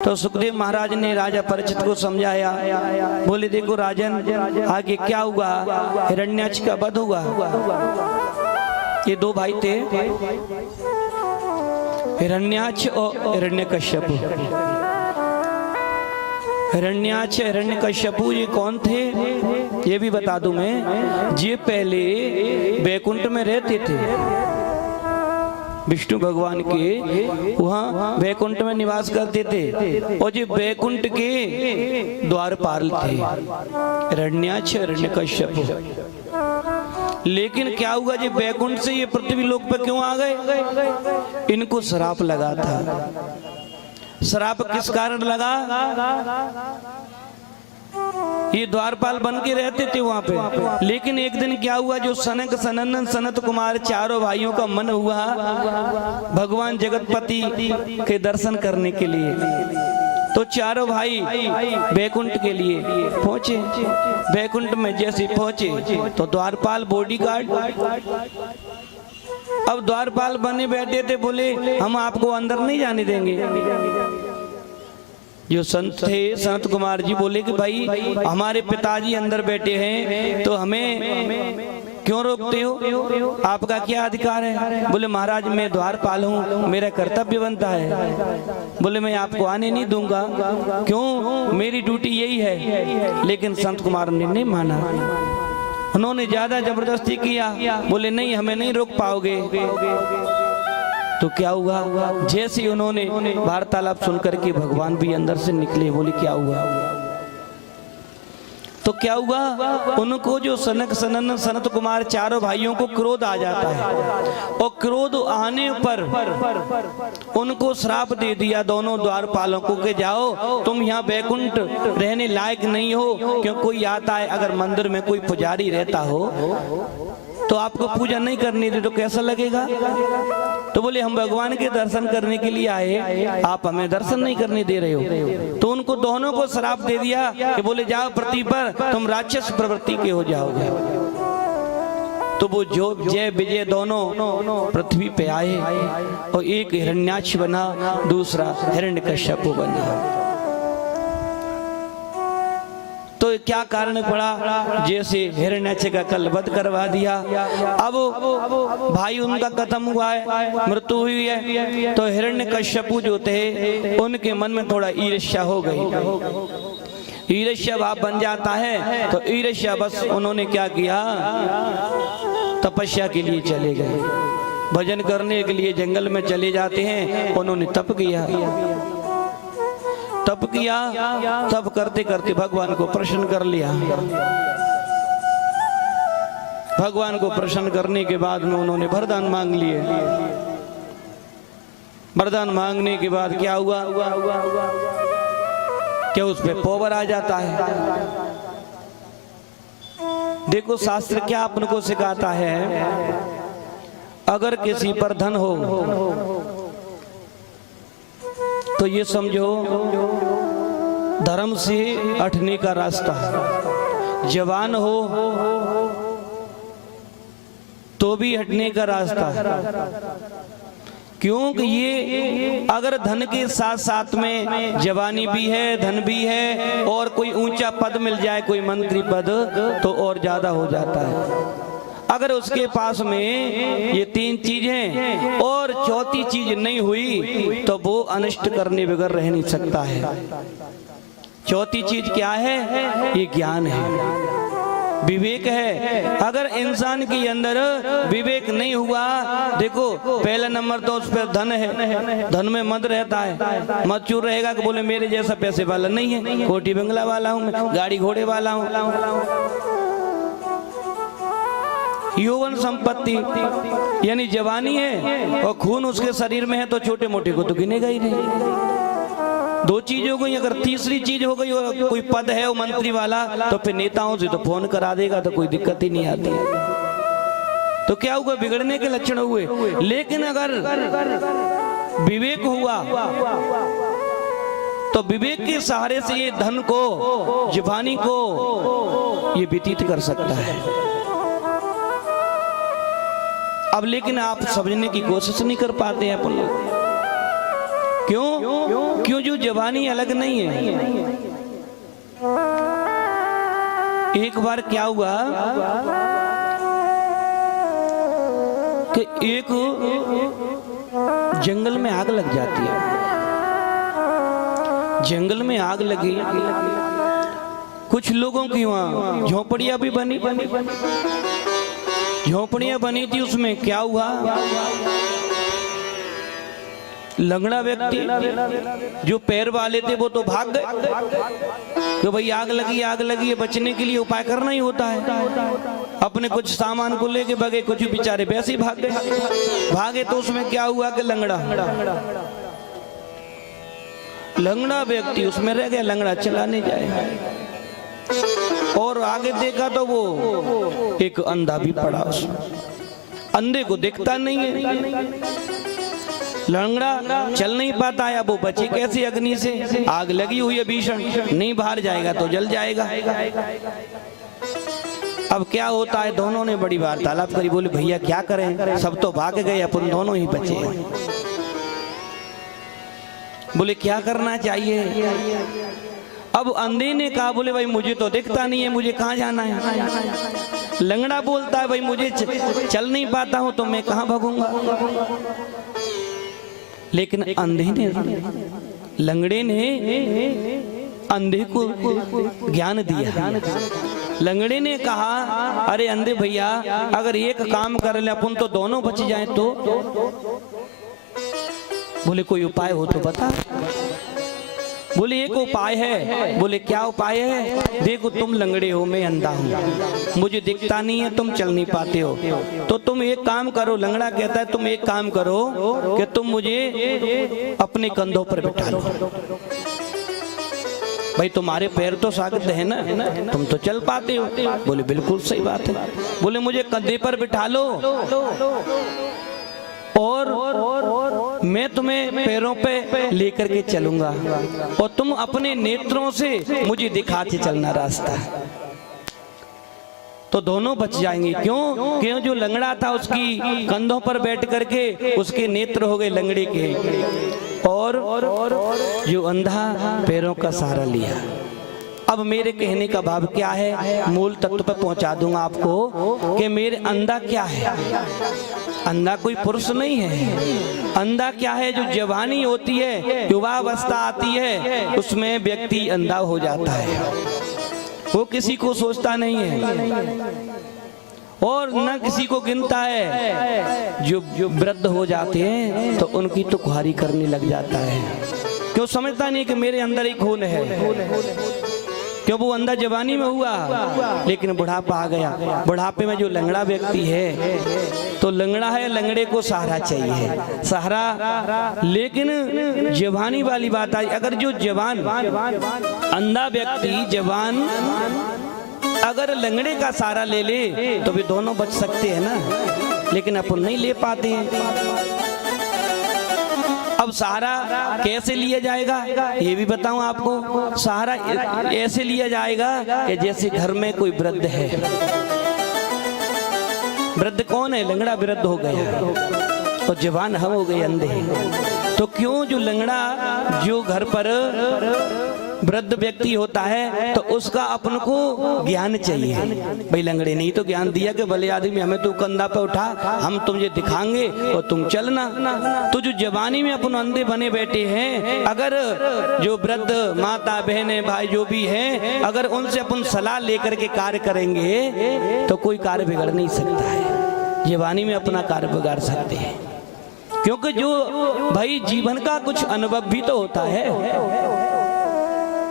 तो सुखदेव महाराज ने राजा परीक्षित को समझाया, बोले देखो राजन आगे क्या हुआ, हिरण्याक्ष का वध हुआ। ये दो भाई थे, हिरण्याक्ष और हिरण्यकश्यप। हिरण्याक्ष हिरण्यकश्यपु ये कौन थे ये भी बता दूं मैं। ये पहले वैकुंठ में रहते थे, विष्णु भगवान के वहाँ वैकुंठ में निवास करते थे और ये वैकुंठ के द्वारपाल थे हिरण्याक्ष हिरण्यकश्यप। लेकिन क्या हुआ, ये वैकुंठ से ये पृथ्वी लोक पर क्यों आ गए? इनको श्राप लगा था। श्राप किस कारण लगा? ये द्वारपाल बन के रहते थे वहां पे। लेकिन एक दिन क्या हुआ, जो सनक सनंदन सनत कुमार चारों भाइयों का मन हुआ भगवान जगतपति के दर्शन करने के लिए, तो चारों भाई वैकुंठ के लिए पहुंचे। वैकुंठ में जैसे पहुंचे तो द्वारपाल बॉडीगार्ड, अब द्वारपाल बने बैठे थे, बोले हम आपको अंदर नहीं जाने देंगे। जो संत थे सनत कुमार जी बोले कि भाई हमारे पिताजी अंदर बैठे हैं तो हमें क्यों रोकते हो, आपका क्या अधिकार है? बोले महाराज मैं द्वारपाल हूँ, मेरा कर्तव्य बनता है। बोले मैं आपको आने नहीं दूंगा, क्यों, मेरी ड्यूटी यही है। लेकिन संत कुमार ने नहीं माना, उन्होंने ज्यादा जबरदस्ती किया। बोले नहीं हमें नहीं रोक पाओगे। तो क्या हुआ, जैसे उन्होंने वार्तालाप सुनकर के भगवान भी अंदर से निकले। बोले क्या हुआ? तो क्या हुआ, उनको जो सनक सनन सनत कुमार चारों भाइयों को क्रोध आ जाता है और क्रोध आने पर उनको श्राप दे दिया दोनों द्वारपालों को कि जाओ तुम यहाँ वैकुंठ रहने लायक नहीं हो। क्यों कोई आता है, अगर मंदिर में कोई पुजारी रहता हो तो आपको पूजा नहीं करनी थी तो कैसा लगेगा? तो बोले हम भगवान के दर्शन करने के लिए आए, आप हमें दर्शन नहीं करने दे रहे हो। तो उनको दोनों को श्राप दे दिया कि बोले जाओ पृथ्वी पर तुम राक्षस प्रवृत्ति के हो जाओगे। तो वो जो जय विजय दोनों पृथ्वी पे आए और एक हिरण्याक्ष बना, दूसरा हिरण्यकश्यप बना। तो क्या कारण पड़ा, जैसे हिरण्याक्ष का कल वध करवा दिया। अब भाई उनका खत्म हुआ है, मृत्यु हुई है, तो हिरण्यकश्यपु जो थे उनके मन में थोड़ा ईर्ष्या हो गई। ईर्ष्या भाव बन जाता है तो ईर्ष्या बस उन्होंने क्या किया, तपस्या के लिए चले गए, भजन करने के लिए जंगल में चले जाते हैं। उन्होंने तप किया, तप किया, तप करते करते भगवान को प्रसन्न कर लिया। भगवान को प्रसन्न करने के बाद में उन्होंने वरदान मांग लिए। वरदान मांगने के बाद क्या हुआ, क्या उस पे पावर आ जाता है। देखो शास्त्र क्या अपन को सिखाता है, अगर किसी पर धन हो तो ये समझो धर्म से हटने का रास्ता। जवान हो तो भी हटने का रास्ता, क्योंकि ये अगर धन के साथ साथ में जवानी भी है, धन भी है और कोई ऊंचा पद मिल जाए, कोई मंत्री पद, तो और ज्यादा हो जाता है। अगर उसके पास में ये तीन चीजें और चौथी चीज नहीं हुई तो वो अनिष्ट करने बगैर रह नहीं सकता है। चौथी चीज क्या है, ये ज्ञान है, विवेक है। अगर इंसान के अंदर विवेक नहीं हुआ, देखो पहला नंबर तो उस पर धन है, धन में मद रहता है। मत चूर रहेगा कि बोले मेरे जैसा पैसे वाला नहीं है, कोठी बंगला वाला हूँ मैं, गाड़ी घोड़े वाला हूँ। यौवन संपत्ति यानी जवानी है और खून उसके शरीर में है तो छोटे मोटे को तो गिनेगा ही नहीं। दो चीज हो गई, अगर तीसरी चीज हो गई और कोई पद है वो मंत्री वाला, तो फिर नेताओं से तो फोन करा देगा तो कोई दिक्कत ही नहीं आती। तो क्या हुआ, बिगड़ने के लक्षण हुए। लेकिन अगर विवेक हुआ तो विवेक के सहारे से ये धन को, जवानी को ये व्यतीत कर सकता है। अब लेकिन आप समझने की कोशिश नहीं कर पाते हैं अपन लोग। क्यों जो जवानी अलग नहीं है। एक बार क्या हुआ कि एक जंगल में आग लग जाती है। जंगल में आग लगी, कुछ लोगों की वहां झोपड़ियां भी बनी, झोपड़ियां बनी थी। उसमें क्या हुआ, लंगड़ा व्यक्ति जो पैर वाले थे वो तो भाग गए कि भाई आग लगी है, बचने के लिए उपाय करना ही होता है। अपने कुछ सामान को लेके भागे, कुछ बेचारे वैसे ही भागे। तो उसमें क्या हुआ कि लंगड़ा व्यक्ति उसमें रह गया, लंगड़ा चला नहीं जाए। और आगे देखा तो वो एक अंधा भी पड़ा उसमें, अंधे को दिखता नहीं है, लंगड़ा चल नहीं पाता है। अब वो बचे कैसे अग्नि से, आग लगी हुई है भीषण, नहीं बाहर जाएगा तो जल जाएगा। अब क्या होता है, दोनों ने बड़ी वार्तालाप करी, बोले भैया क्या करें, सब तो भाग गए, अपन दोनों ही बचे हैं। बोले क्या करना चाहिए। अब अंधे ने कहा, बोले भाई मुझे तो दिखता नहीं है, मुझे कहाँ जाना है। लंगड़ा बोलता है भाई मुझे चल नहीं पाता हूं तो मैं कहाँ भागूंगा। लेकिन अंधे ने, लंगड़े ने अंधे को ज्ञान दिया। लंगड़े ने कहा, अरे अंधे भैया अगर एक काम कर ले अपन तो दोनों बच जाएं तो। बोले कोई उपाय हो तो बता। बोले एक उपाय है। बोले क्या उपाय है। देखो तुम लंगड़े हो, मैं अंधा हूँ, मुझे दिखता नहीं है, तुम चल नहीं पाते हो, तो तुम एक काम करो। लंगड़ा कहता है तुम एक काम करो कि तुम मुझे अपने कंधों पर बिठा लो। भाई तुम्हारे पैर तो साबित है ना, तुम तो चल पाते हो। बोले बिल्कुल सही बात है। बोले मुझे कंधे पर बिठा लो और मैं तुम्हें पैरों पे लेकर के चलूंगा और तुम अपने नेत्रों से मुझे दिखाते चलना रास्ता, तो दोनों बच जाएंगे। क्यों जो लंगड़ा था उसकी कंधों पर बैठ करके उसके नेत्र हो गए लंगड़े के, और जो अंधा पैरों का सहारा लिया। अब मेरे कहने का भाव क्या है, मूल तत्व पर पहुंचा दूंगा आपको कि मेरे अंधा क्या है। अंधा कोई पुरुष नहीं है। अंधा क्या है, जो जवानी होती है, युवावस्था आती है, उसमें व्यक्ति अंधा हो जाता है। वो किसी को सोचता नहीं है और न किसी को गिनता है। जो वृद्ध हो जाते हैं तो उनकी तो खुआरी करने लग जाता है। क्यों समझता नहीं कि मेरे अंदर एक खून है। क्यों वो अंधा जवानी में हुआ, लेकिन बुढ़ापा आ गया। बुढ़ापे में जो लंगड़ा व्यक्ति है तो लंगड़ा है, लंगड़े को सहारा चाहिए, सहारा। लेकिन जवानी वाली बात आई, अगर जो जवान अंधा व्यक्ति जवान अगर लंगड़े का सहारा ले ले तो भी दोनों बच सकते हैं ना, लेकिन अपन नहीं ले पाते हैं। अब सहारा कैसे लिया जाएगा ये भी बताऊं आपको। सहारा ऐसे लिया जाएगा कि जैसे घर में कोई वृद्ध है। वृद्ध कौन है, लंगड़ा वृद्ध हो गया और जवान हम हो गए अंधे। तो क्यों जो लंगड़ा जो घर पर वृद्ध व्यक्ति होता है तो उसका अपन को ज्ञान चाहिए। भाई लंगड़े नहीं तो ज्ञान दिया कि भले आदमी हमें तू कंधा पे उठा, हम तुझे दिखाएंगे और तुम चलना। तो जो जवानी में अपन अंधे बने बैठे हैं, अगर जो वृद्ध माता बहने भाई जो भी हैं, अगर उनसे अपन सलाह लेकर के कार्य करेंगे तो कोई कार्य बिगड़ नहीं सकता है। जवानी में अपना कार्य बिगाड़ सकते हैं, क्योंकि जो भाई जीवन का कुछ अनुभव भी तो होता है।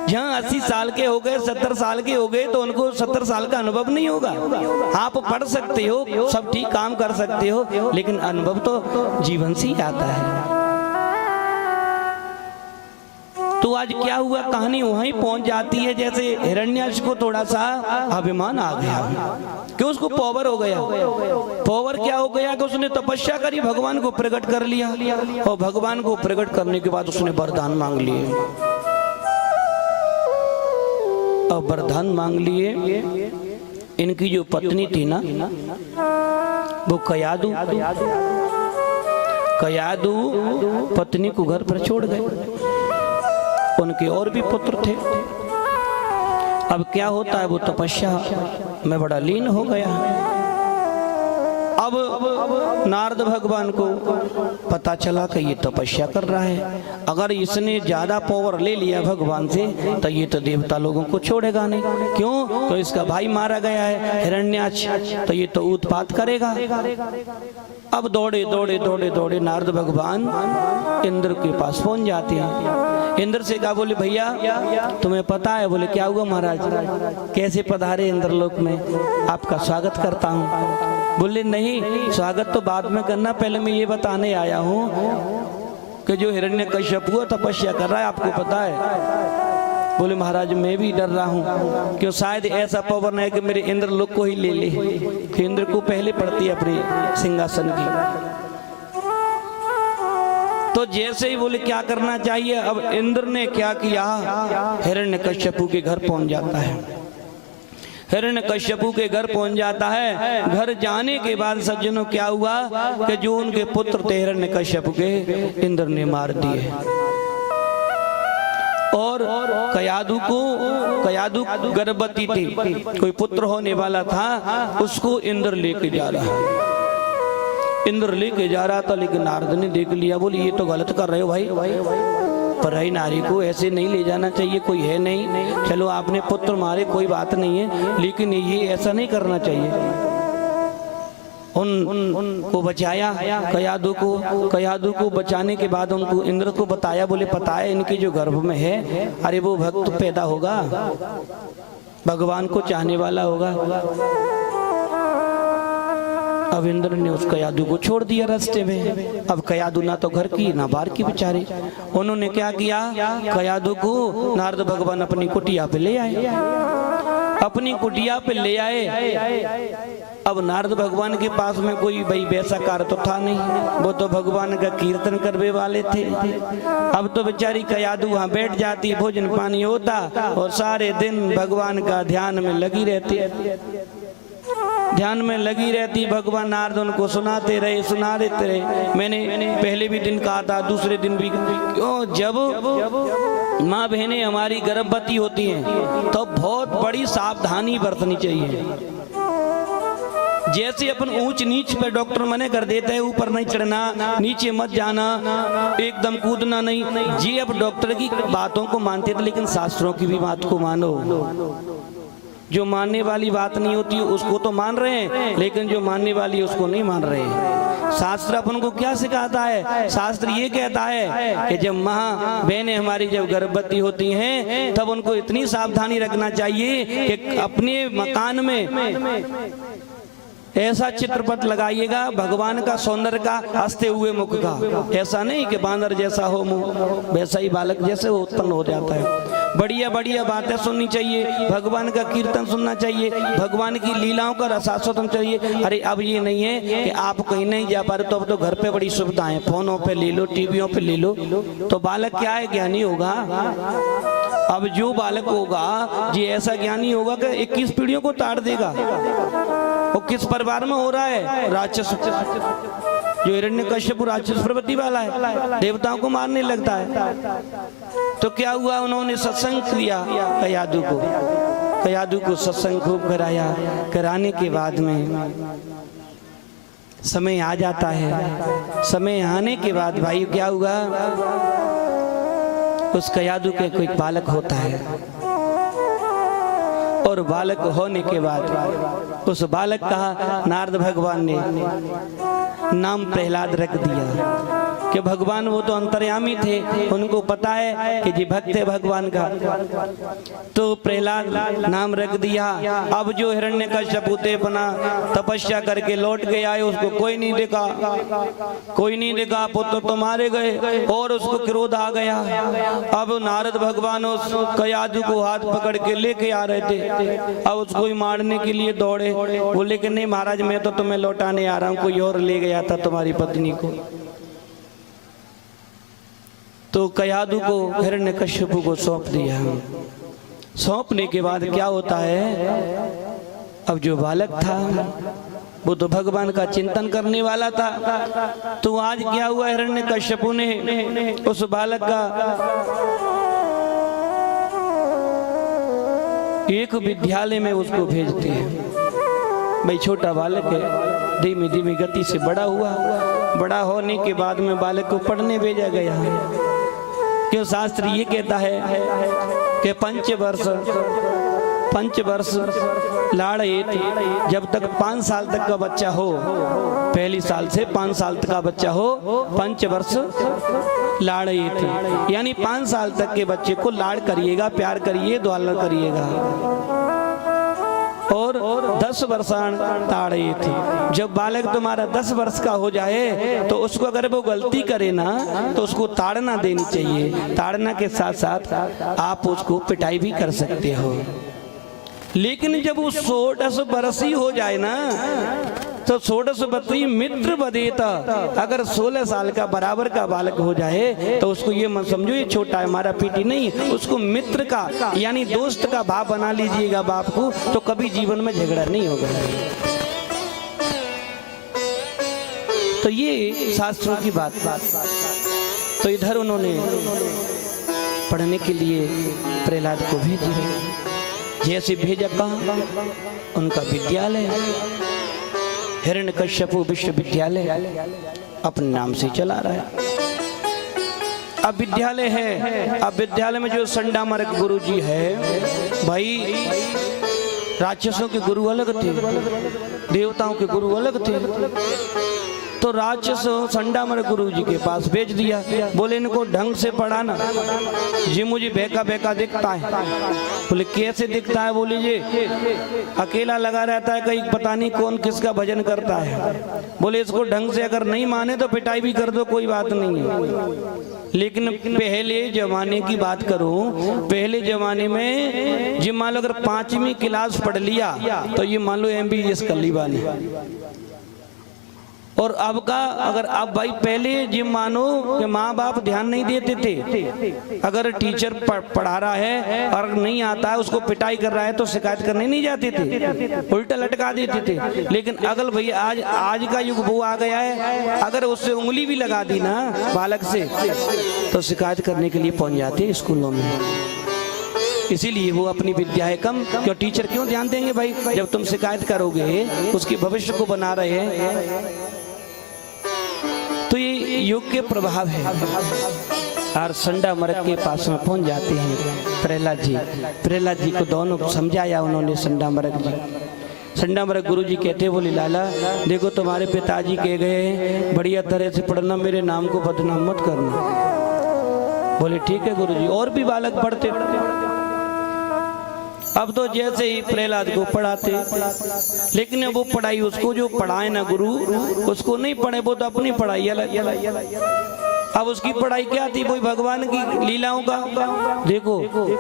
जहाँ 80 साल के हो गए, 70 साल के हो गए तो उनको 70 साल का अनुभव नहीं होगा। आप पढ़ सकते हो, सब ठीक काम कर सकते हो, लेकिन अनुभव तो जीवन से ही आता है। तो आज क्या हुआ, कहानी वहीं पहुंच जाती है जैसे हिरण्याक्ष को थोड़ा सा अभिमान आ गया कि उसको पावर हो गया। पावर क्या हो गया कि उसने तपस्या करी, भगवान को प्रकट कर लिया, और भगवान को प्रकट करने के बाद उसने वरदान मांग लिए। और वरदान मांग लिए, इनकी जो पत्नी थी ना वो कयादू, कयादू पत्नी को घर पर छोड़ गए। उनके और भी पुत्र थे। अब क्या होता है, वो तपस्या में बड़ा लीन हो गया। अब नारद भगवान को पता चला कि ये तपस्या कर रहा है, अगर इसने ज्यादा पावर ले लिया भगवान से तो ये तो देवता लोगों को छोड़ेगा नहीं। क्यों? तो इसका भाई मारा गया है हिरण्याक्ष, तो ये तो उत्पात करेगा। अब दौड़े दौड़े दौड़े दौड़े नारद भगवान इंद्र के पास पहुंच जाते हैं। इंद्र से कहा, बोले भैया तुम्हें पता है? बोले क्या हुआ महाराज, कैसे पधारे इंद्रलोक में, आपका स्वागत करता हूँ। बोले नहीं, स्वागत तो बाद में करना, पहले मैं ये बताने आया हूँ कि जो हिरण्यकश्यप हुआ तपस्या कर रहा है, आपको पता है? बोले महाराज मैं भी डर रहा हूँ, क्यों शायद ऐसा पावर नहीं है कि मेरे इंद्र लोक को ही ले ले, कि इंद्र को पहले पड़ती है अपने सिंहासन की। तो जैसे ही बोले क्या करना चाहिए, अब इंद्र ने क्या किया, हिरण्यकश्यप के घर पहुंच जाता है। हिरण्यकश्यप के घर पहुंच जाता है। घर जाने के बाद सज्जनों क्या हुआ कि जो उनके पुत्र थे हिरण्यकश्यप के, इंद्र ने मार दिए। और कयादू गर्भवती थी, कोई पुत्र होने वाला था, उसको इंद्र लेके जा रहा। इंद्र लेके जा रहा था, लेकिन नारद ने देख लिया। बोले ये तो गलत कर रहे हो भाई, पर रही नारी को ऐसे नहीं ले जाना चाहिए, कोई है नहीं, चलो आपने पुत्र मारे कोई बात नहीं है, लेकिन ये ऐसा नहीं करना चाहिए। उनको बचाया कयादू को बचाने के बाद उनको इंद्र को बताया। बोले पता है इनके जो गर्भ में है, अरे वो भक्त पैदा होगा, भगवान को चाहने वाला होगा। अब इंद्र ने उस कयादू को छोड़ दिया रास्ते में। अब कयादू ना तो घर की ना बाहर की बेचारे। उन्होंने क्या किया, कयादू को नारद भगवान अपनी कुटिया पे ले आए। अपनी कुटिया पे ले आए। अब नारद भगवान के पास में कोई भाई वैसा कार्य तो था नहीं, वो तो भगवान का कीर्तन करने वाले थे। अब तो बेचारी कयादू वहाँ बैठ जाती, भोजन पानी होता और सारे दिन भगवान का ध्यान में लगी रहती, ध्यान में लगी रहती। भगवान नारद उनको सुनाते रहे। मैंने पहले भी दिन कहा था, दूसरे दिन भी, क्यों जब माँ बहनें हमारी गर्भवती होती हैं तो बहुत बड़ी सावधानी बरतनी चाहिए। जैसे अपन ऊंच नीच पे डॉक्टर मने कर देते हैं, ऊपर नहीं चढ़ना, नीचे मत जाना, एकदम कूदना नहीं, जी अब डॉक्टर की बातों को मानते थे, लेकिन शास्त्रों की भी बात को मानो। जो मानने वाली बात नहीं होती उसको तो मान रहे हैं, लेकिन जो मानने वाली उसको नहीं मान रहे हैं। शास्त्र अपन को क्या सिखाता है, शास्त्र ये कहता है कि जब माँ बहनें हमारी जब गर्भवती होती हैं तब उनको इतनी सावधानी रखना चाहिए कि अपने मकान में ऐसा चित्रपट लगाइएगा भगवान का सौंदर्य का, हंसते हुए मुख का। ऐसा नहीं कि बांदर जैसा हो मुंह, वैसा ही बालक जैसे वो उत्पन्न हो जाता है। बढ़िया बढ़िया बातें सुननी चाहिए, भगवान का कीर्तन सुनना चाहिए, भगवान की लीलाओं का रसास्वादन चाहिए। अरे अब ये नहीं है कि आप कहीं नहीं जा पा रहे, तो अब तो घर पे बड़ी सुविधाएं, फोनों पे ले लो, टीवियों पे ले लो, तो बालक क्या है, ज्ञानी होगा। अब जो बालक होगा जी ऐसा ज्ञानी होगा कि 21 पीढ़ियों को ताड़ देगा। वो किस परिवार में हो रहा है, राक्षस, जो हिरण्यकश्यप राक्षस प्रवृत्ति वाला है, देवताओं को मारने लगता है। तो क्या हुआ, उन्होंने सत्संग किया कयादू को सत्संग खूब कराया। कराने के बाद में समय आ जाता है। समय आने के बाद भाई क्या हुआ, उस कयादू के कोई बालक होता है, और बालक होने के बाद उस बालक का नारद भगवान ने नाम प्रहलाद रख दिया कि भगवान वो तो अंतर्यामी थे, उनको पता है कि जी भक्त है भगवान का, तो प्रहलाद नाम रख दिया। अब जो हिरण्यकश्यप थे अपना तपस्या करके लौट के आए, उसको कोई नहीं देखा, पुत्र तो मारे गए और उसको क्रोध आ गया। अब नारद भगवान उस कयादू को हाथ पकड़ के लेके आ रहे थे, अब उसको ही मारने के लिए दौड़े। बोले कि नहीं महाराज, मैं तो तुम्हें लौटाने आ रहा हूँ, कोई और ले गया था तुम्हारी पत्नी को। तो कयादू को हिरण्यकश्यप को सौंप दिया। सौंपने के बाद क्या होता है, अब जो बालक था वो तो भगवान का चिंतन करने वाला था। तो आज क्या हुआ, हिरण्यकश्यपु ने उस बालक का एक विद्यालय में उसको भेजते हैं। भाई छोटा बालक है, धीमी धीमी गति से बड़ा हुआ। बड़ा होने के बाद में बालक को पढ़ने भेजा गया है। क्यों शास्त्र ये कहता है कि पंचवर्ष लाड़येत, जब तक 5 साल तक का बच्चा हो, पहली साल से 5 साल तक का बच्चा हो, पंचवर्ष लाड़येत, यानी 5 साल तक के बच्चे को लाड़ करिएगा, प्यार करिए, दुलार करिएगा। और 10 वर्षान ताड़येत, जब बालक तुम्हारा 10 वर्ष का हो जाए तो उसको अगर वो गलती करे ना तो उसको ताड़ना देनी चाहिए। ताड़ना के साथ साथ आप उसको पिटाई भी कर सकते हो। लेकिन जब वो 16 वर्ष ही हो जाए ना तो 16 बत्री मित्र बदेता, अगर 16 साल का बराबर का बालक हो जाए तो उसको ये मत समझो ये छोटा है, हमारा पीटी नहीं, उसको मित्र का यानी दोस्त का भाव बना लीजिएगा बाप को, तो कभी जीवन में झगड़ा नहीं होगा। तो ये शास्त्रों की बात। तो इधर उन्होंने पढ़ने के लिए प्रहलाद को भेजा। जैसे भेजा कहा, उनका विद्यालय हिरण्यकश्यपु विश्वविद्यालय अपने नाम से चला रहा है। अब विद्यालय है, अब विद्यालय में जो संडामरक गुरु जी है, भाई राक्षसों के गुरु अलग थे, देवताओं के गुरु अलग थे। तो राक्षस संडामरक गुरु जी के पास भेज दिया, बोले इनको ढंग से पढ़ाना, ये मुझे बेका बेका दिखता है। बोले कैसे दिखता है? बोले ये अकेला लगा रहता है, कहीं पता नहीं कौन किसका भजन करता है। बोले इसको ढंग से अगर नहीं माने तो पिटाई भी कर दो, कोई बात नहीं है। लेकिन पहले जमाने की बात करूं, पहले जमाने में जी मान लो अगर 5वीं क्लास पढ़ लिया तो ये मान लो MBBS कर ली वाली। और अब का अगर अब भाई पहले जी मानो कि माँ बाप ध्यान नहीं देते थे, अगर टीचर पढ़ा रहा है और नहीं आता है, उसको पिटाई कर रहा है तो शिकायत करने नहीं जाते थे, उल्टा लटका देते थे। लेकिन अगर भैया आज का युग वो आ गया है, अगर उससे उंगली भी लगा दी ना बालक से तो शिकायत करने के लिए पहुंच जाते हैं स्कूलों में। इसीलिए वो अपनी विद्या है कम, क्यों टीचर क्यों ध्यान देंगे भाई, जब तुम शिकायत करोगे उसके भविष्य को बना रहे हैं। तो ये योग के प्रभाव है। और संडामरक के पास में पहुंच जाते हैं प्रहलाद जी को दोनों समझाया उन्होंने। संडामरक गुरु जी कहते बोले लाला देखो तुम्हारे पिताजी कह गए बढ़िया तरह से पढ़ना, मेरे नाम को बदनाम मत करना। बोले ठीक है गुरु जी। और भी बालक पढ़ते। अब तो जैसे ही प्रहलाद को पढ़ाते, लेकिन वो पढ़ाई उसको जो पढ़ाए ना गुरु उसको नहीं पढ़े, वो तो अपनी पढ़ाई अलग। अब उसकी पढ़ाई क्या थी, वही भगवान की लीलाओं का। देखो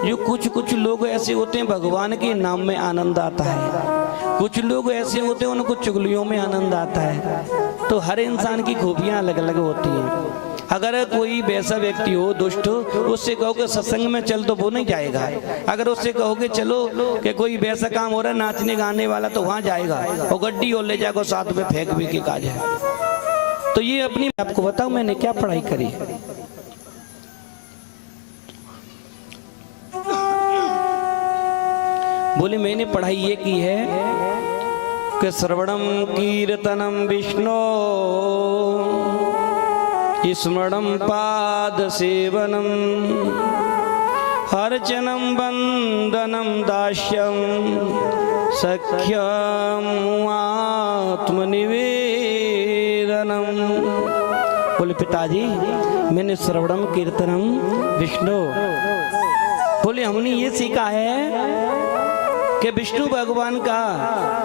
जो कुछ लोग ऐसे होते हैं भगवान के नाम में आनंद आता है, कुछ लोग ऐसे होते हैं उनको चुगलियों में आनंद आता है। तो हर इंसान की खूबियां अलग अलग होती हैं। अगर कोई वैसा व्यक्ति हो दुष्ट, उससे कहोगे सत्संग में चल तो वो नहीं जाएगा। अगर उससे कहोगे चलो कि कोई वैसा काम हो रहा है नाचने गाने वाला तो वहां जाएगा, और गड्डी और ले जाकर साथ में फेंक भी के काज है। तो ये अपनी आपको बताऊं मैंने क्या पढ़ाई करी। बोले मैंने पढ़ाई ये की है कि श्रवणम कीर्तनम विष्णु स्मरणं पाद सेवनम अर्चनम वंदनम दास्यम सख्यम आत्मनिवेदनम। बोले पिताजी मैंने श्रवणम कीर्तनम विष्णु, बोले हमने ये सीखा है कि विष्णु भगवान का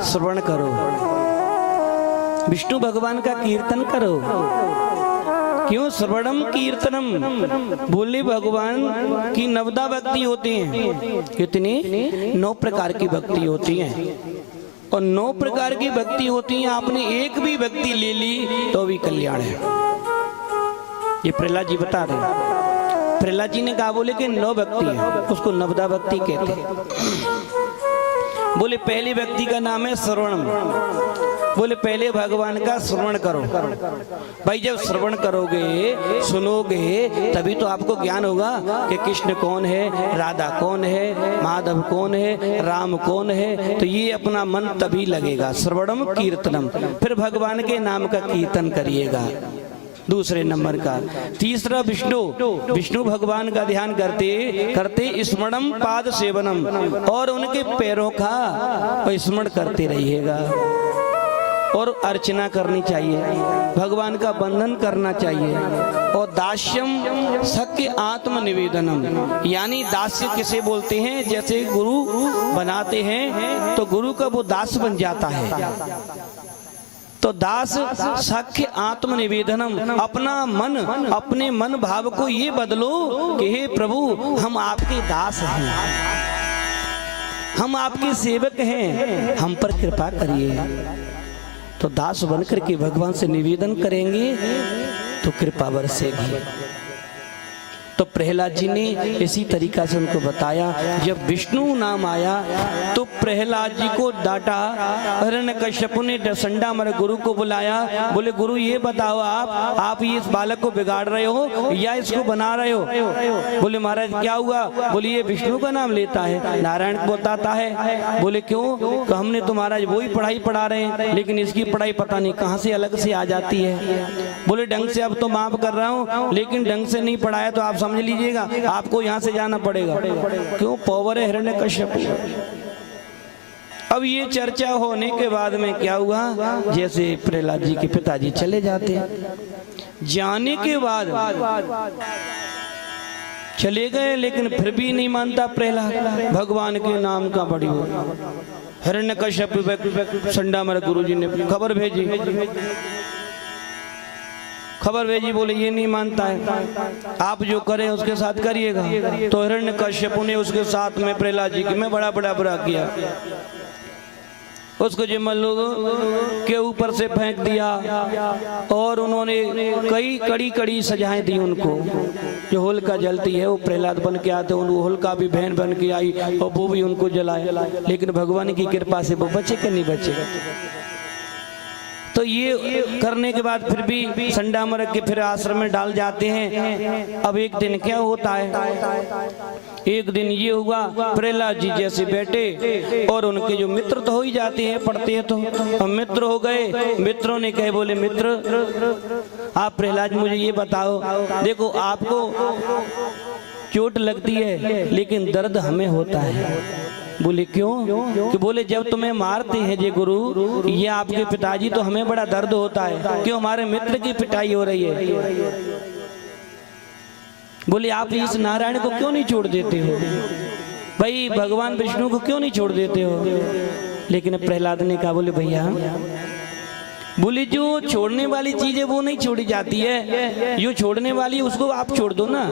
श्रवण करो, विष्णु भगवान का कीर्तन करो। क्यों श्रवणम कीर्तनम? बोले भगवान की 9 भक्ति होती हैं। कितनी? 9 प्रकार की भक्ति होती हैं, और 9 प्रकार की भक्ति होती हैं। आपने एक भी भक्ति ले ली तो भी कल्याण है। ये प्रहलाद जी बता रहे हैं। प्रहलाद जी ने कहा बोले कि 9 भक्ति है, उसको नवदा भक्ति कहते हैं। बोले पहली व्यक्ति का नाम है श्रवणम, बोले पहले भगवान का श्रवण करो। भाई जब श्रवण करोगे सुनोगे तभी तो आपको ज्ञान होगा कि कृष्ण कौन है, राधा कौन है, माधव कौन है, राम कौन है। तो ये अपना मन तभी लगेगा, श्रवणम कीर्तनम। फिर भगवान के नाम का कीर्तन करिएगा। दूसरे नंबर का। तीसरा विष्णु भगवान का ध्यान करते करते स्मरणम पाद सेवनम, और उनके पैरों का स्मरण करते रहिएगा। और अर्चना करनी चाहिए, भगवान का बंधन करना चाहिए। और दास्यम सख्य आत्म निवेदनम, यानी दास्य किसे बोलते हैं, जैसे गुरु बनाते हैं तो गुरु का वो दास बन जाता है। तो दास सख्य आत्म निवेदनम, अपना मन अपने मन भाव को ये बदलो कि हे प्रभु हम आपके दास हैं, हम आपके सेवक हैं, हम पर कृपा करिए। तो दास बनकर के भगवान से निवेदन करेंगे तो कृपा बरसेगी। तो प्रहलाद जी ने इसी तरीका से उनको बताया। जब विष्णु नाम आया तो प्रहलाद जी को डांटा। हिरण्यकश्यप ने संडामर गुरु को बुलाया, बोले गुरु ये बताओ आप ये इस बालक को बिगाड़ रहे हो या इसको बना रहे हो? बोले महाराज क्या हुआ? बोले ये विष्णु का नाम लेता है, नारायण को बताता है। बोले क्यों? तो हमने तो महाराज वही पढ़ाई पढ़ा रहे हैं, लेकिन इसकी पढ़ाई पता नहीं कहाँ से अलग से आ जाती है। बोले ढंग से अब तो माफ कर रहा हूँ, लेकिन ढंग से नहीं पढ़ाया तो आप समझ लीजिएगा आपको यहाँ से जाना पड़ेगा। क्यों? पॉवर है हिरण्यकश्यप। अब ये चर्चा होने के बाद में क्या हुआ, जैसे प्रहलाद जी के पिताजी चले जाते, जाने के बाद चले गए, लेकिन फिर भी नहीं मानता प्रहलाद भगवान के नाम का बड़ी हो। हिरण्यकश्यप संडामर गुरु जी ने खबर भेजी, बोले ये नहीं मानता है, आप जो करें उसके साथ करिएगा। तो हिरण्यकश्यप ने उसके साथ में प्रहलाद जी की में बड़ा बुरा किया, उसको जमल के ऊपर से फेंक दिया, और उन्होंने कई कड़ी सजाएं दी उनको। जो होलिका जलती है वो प्रहलाद बन के आते, उनको होलिका भी बहन बन के आई और वो भी उनको जलाए, लेकिन भगवान की कृपा से वो बचे कि नहीं बचे। तो ये करने के बाद फिर भी संडामर के फिर आश्रम में डाल जाते हैं। अब एक दिन क्या होता है, एक दिन ये हुआ प्रहलाद जी जैसे बैठे, और उनके जो मित्र तो हो ही जाते हैं, पढ़ते हैं तो मित्र हो गए। मित्रों ने कहे, बोले मित्र आप प्रहलाद मुझे ये बताओ, देखो आपको चोट लगती है लेकिन दर्द हमें होता है। बोले क्यों? कि बोले जब तुम्हें मारते हैं जे गुरु, ये आपके पिताजी, तो हमें बड़ा दर्द होता है, क्यों हमारे मित्र की पिटाई हो रही है। बोले आप इस नारायण को क्यों नहीं छोड़ देते हो, भाई भगवान विष्णु को क्यों नहीं छोड़ देते हो? लेकिन प्रहलाद ने कहा, बोले भैया, बोले जो छोड़ने वाली चीज है वो नहीं छोड़ी जाती है, जो छोड़ने वाली है उसको आप छोड़ दो ना।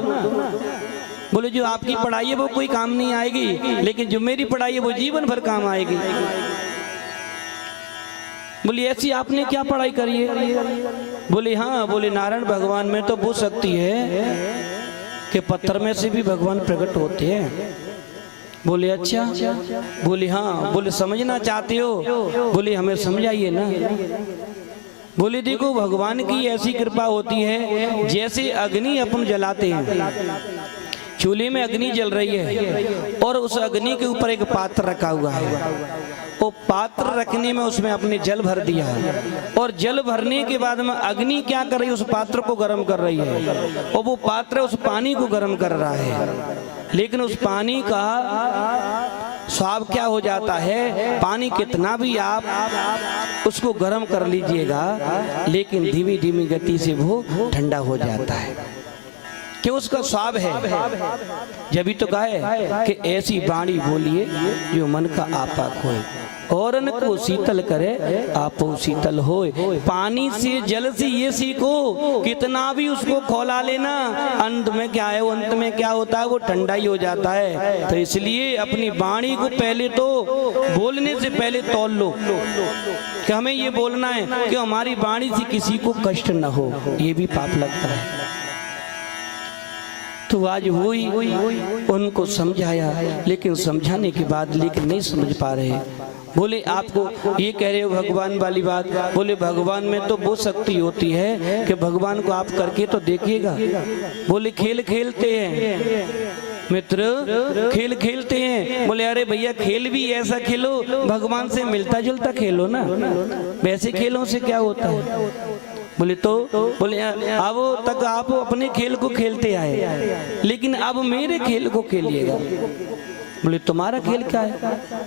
बोले जो आपकी पढ़ाई है वो कोई काम नहीं आएगी, लेकिन जो मेरी पढ़ाई है वो जीवन भर काम आएगी। बोले ऐसी आपने क्या पढ़ाई करी है? बोले हाँ, बोले नारायण भगवान में तो वो शक्ति है कि पत्थर में से भी भगवान प्रकट होते हैं। बोले अच्छा? बोले हाँ। बोले समझना चाहते हो? बोले हमें समझाइए ना। बोले देखो भगवान की ऐसी कृपा होती है, जैसे अग्नि अपन जलाते हैं, चूल्हे में अग्नि जल रही है और उस अग्नि के ऊपर एक पात्र रखा हुआ है, वो पात्र रखने में उसमें अपने जल भर दिया है, और जल भरने के बाद में अग्नि क्या कर रही है, उस पात्र को गर्म कर रही है, और वो पात्र उस पानी को गर्म कर रहा है। लेकिन उस पानी का स्वाद क्या हो जाता है, पानी कितना भी आप उसको गर्म कर लीजिएगा, लेकिन धीमी धीमी गति से वो ठंडा हो जाता है। कि उसका स्वाद है। जब ही तो कहा कि ऐसी वाणी बोलिए जो मन का आपा खोए, औरन को शीतल करे आपो शीतल होए। पानी से जल से ये सीखो, कितना भी उसको खौला लेना, अंत में क्या है, वो अंत में क्या होता है, वो ठंडा ही हो जाता है। तो इसलिए अपनी वाणी को पहले तो बोलने से पहले तौल लो कि हमें ये बोलना है कि हमारी वाणी से किसी को कष्ट न हो, ये भी पाप लगता है। तो आज वही उनको समझाया, लेकिन समझाने के बाद लेकिन नहीं समझ पा रहे, बोले आपको ये कह रहे हो भगवान वाली बात, बोले भगवान में तो वो शक्ति होती है कि भगवान को आप करके तो देखिएगा। बोले खेल खेलते हैं मित्र, खेल खेलते हैं। बोले अरे भैया खेल भी ऐसा खेलो भगवान से मिलता जुलता खेलो ना, वैसे खेलों से क्या होता है। बोले तो बोले अब तक आप अपने खेल को खेलते आए, लेकिन अब मेरे खेल को खेलिएगा। बोले तुम्हारा खेल क्या है।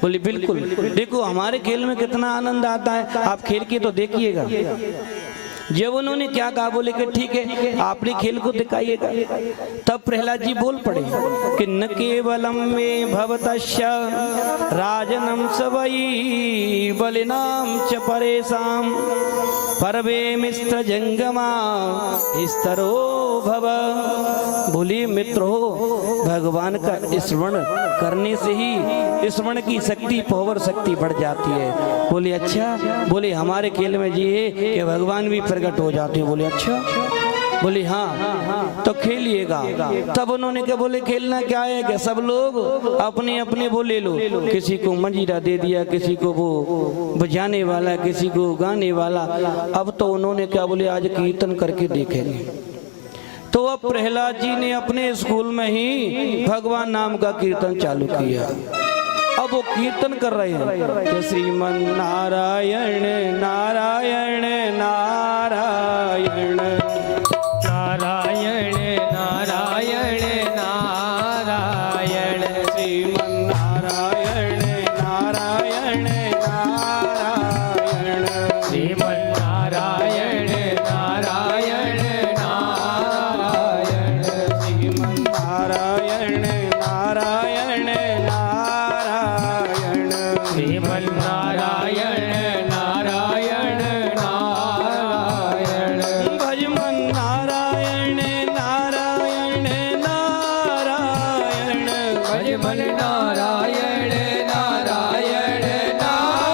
बोले बिल्कुल, देखो हमारे खेल में कितना आनंद आता है, आप खेल के तो देखिएगा। जब उन्होंने क्या कहा, बोले कि ठीक है आपने खेल को दिखाइएगा। तब प्रहलाद जी बोल पड़े कि न केवलम में भवतस्य राजनम सवई बलिनाम च परेशाम परवे मिस्त्र जंगमा स्तरो भव। बोले मित्र हो, भगवान का स्मरण करने से ही स्मरण की शक्ति पावर शक्ति बढ़ जाती है। बोले अच्छा, बोले हमारे खेल में जी है कि भगवान भी प्रकट हो जाते हैं। बोले अच्छा, बोले हाँ तो खेलिएगा। तब उन्होंने क्या बोले खेलना क्या है कि सब लोग अपने अपने वो ले लो, किसी को मंजीरा दे दिया, किसी को वो बजाने वाला, किसी को गाने वाला। अब तो उन्होंने क्या बोले आज कीर्तन करके देखेंगे। तो अब प्रहलाद जी ने अपने स्कूल में ही भगवान नाम का कीर्तन चालू किया। अब वो कीर्तन कर रहे हैं कि श्रीमन नारायण नारायण नारायण नारायण नारायण नारायण श्रीमन नारायण नारायण नारायण श्रीमन नारायण नारायण नारायण श्रीमन नारायण नारायण नारायण श्रीमन नारायण नारायण नारायण भजमन नारायण नारायण नारायण भजमन नारायण नारायण नारायण नारायण